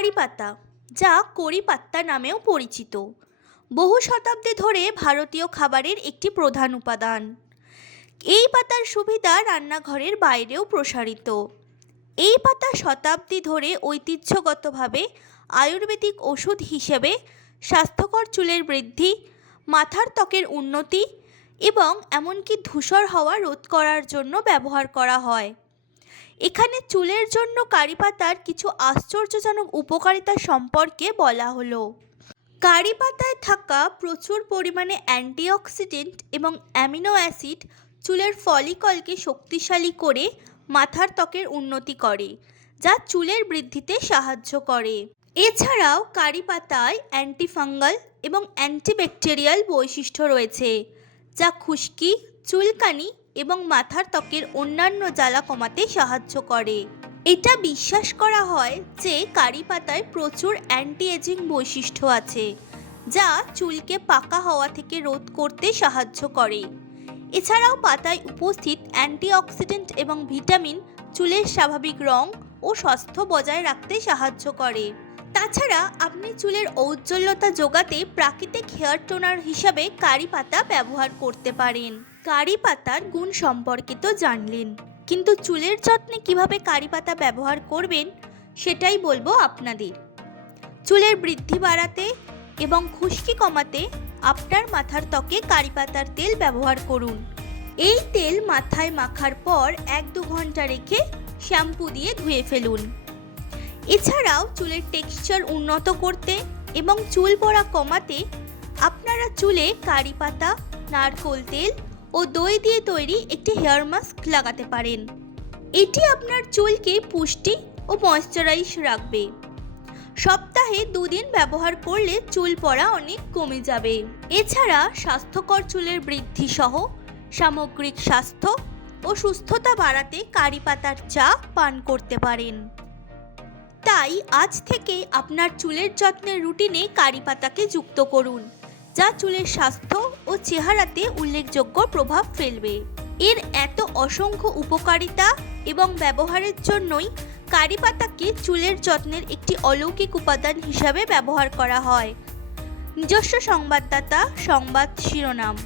কারি পাতা যা কড়ি পাত্তা নামেও পরিচিত। বহু শতাব্দী ধরে ভারতীয় খাবারের একটি প্রধান উপাদান। এই পাতার সুবিধা রান্নাঘরের বাইরেও প্রসারিত। এই পাতা শতাব্দী ধরে ঐতিহ্যগতভাবে আয়ুর্বেদিক ওষুধ হিসেবে স্বাস্থ্যকর চুলের বৃদ্ধি, মাথার ত্বকের উন্নতি এবং এমনকি ধূসর হওয়া রোধ করার জন্য ব্যবহার করা হয়। এখানে চুলের জন্য কারি পাতার কিছু আশ্চর্যজনক উপকারিতা সম্পর্কে বলা হলো। কারি পাতায় থাকা প্রচুর পরিমাণে অ্যান্টিঅক্সিডেন্ট এবং অ্যামিনো অ্যাসিড চুলের ফলিকলকে শক্তিশালী করে মাথার ত্বকের উন্নতি করে, যা চুলের বৃদ্ধিতে সাহায্য করে। এছাড়াও কারি পাতায় অ্যান্টিফাঙ্গাল এবং অ্যান্টিব্যাকটেরিয়াল বৈশিষ্ট্য রয়েছে, যা খুশকি, চুলকানি এবং মাথার ত্বকের অন্যান্য জ্বালা কমাতে সাহায্য করে। এটা বিশ্বাস করা হয় যে কারি পাতায় প্রচুর অ্যান্টি এজিং বৈশিষ্ট্য আছে, যা চুলকে পাকা হওয়া থেকে রোধ করতে সাহায্য করে। এছাড়াও পাতায় উপস্থিত অ্যান্টিঅক্সিডেন্ট এবং ভিটামিন চুলের স্বাভাবিক রং ও স্বাস্থ্য বজায় রাখতে সাহায্য করে। তাছাড়া আপনি চুলের ঔজ্জ্বল্যতা যোগাতে প্রাকৃতিক হেয়ার টোনার হিসাবে কারি পাতা ব্যবহার করতে পারেন। কারি পাতার গুণ সম্পর্কে তো জানলেন। কিন্তু চুলের যত্নে কীভাবে কারি পাতা ব্যবহার করবেন, সেটাই বলব আপনাদের। চুলের বৃদ্ধি বাড়াতে এবং খুশকি কমাতে আপনার মাথার ত্বকে কারি পাতার তেল ব্যবহার করুন। এই তেল মাথায় মাখার পর এক দু ঘণ্টা রেখে শ্যাম্পু দিয়ে ধুয়ে ফেলুন। এছাড়াও চুলের টেক্সচার উন্নত করতে এবং চুল পড়া কমাতে আপনারা চুলে কারি পাতা, নারকোল তেল ও দই দিয়ে তৈরি একটি হেয়ার মাস্ক লাগাতে পারেন। এটি আপনার চুলকে পুষ্টি ও ময়শ্চারাইজ রাখবে। সপ্তাহে দুদিন ব্যবহার করলে চুল পড়া অনেক কমে যাবে। এছাড়া স্বাস্থ্যকর চুলের বৃদ্ধি সহ সামগ্রিক স্বাস্থ্য ও সুস্থতা বাড়াতে কারি পাতার চা পান করতে পারেন। তাই আজ থেকে আপনার চুলের যত্নের রুটিনে কারি পাতাকে যুক্ত করুন। যা চুলের স্বাস্থ্য ও চেহারাতে উল্লেখযোগ্য প্রভাব ফেলবে। এর এত অসংখ্য উপকারিতা এবং ব্যবহারের জন্যই কারি পাতাকে চুলের যত্নের একটি অলৌকিক উপাদান হিসাবে ব্যবহার করা হয়। নিজস্ব সংবাদদাতা, সংবাদ শিরোনাম।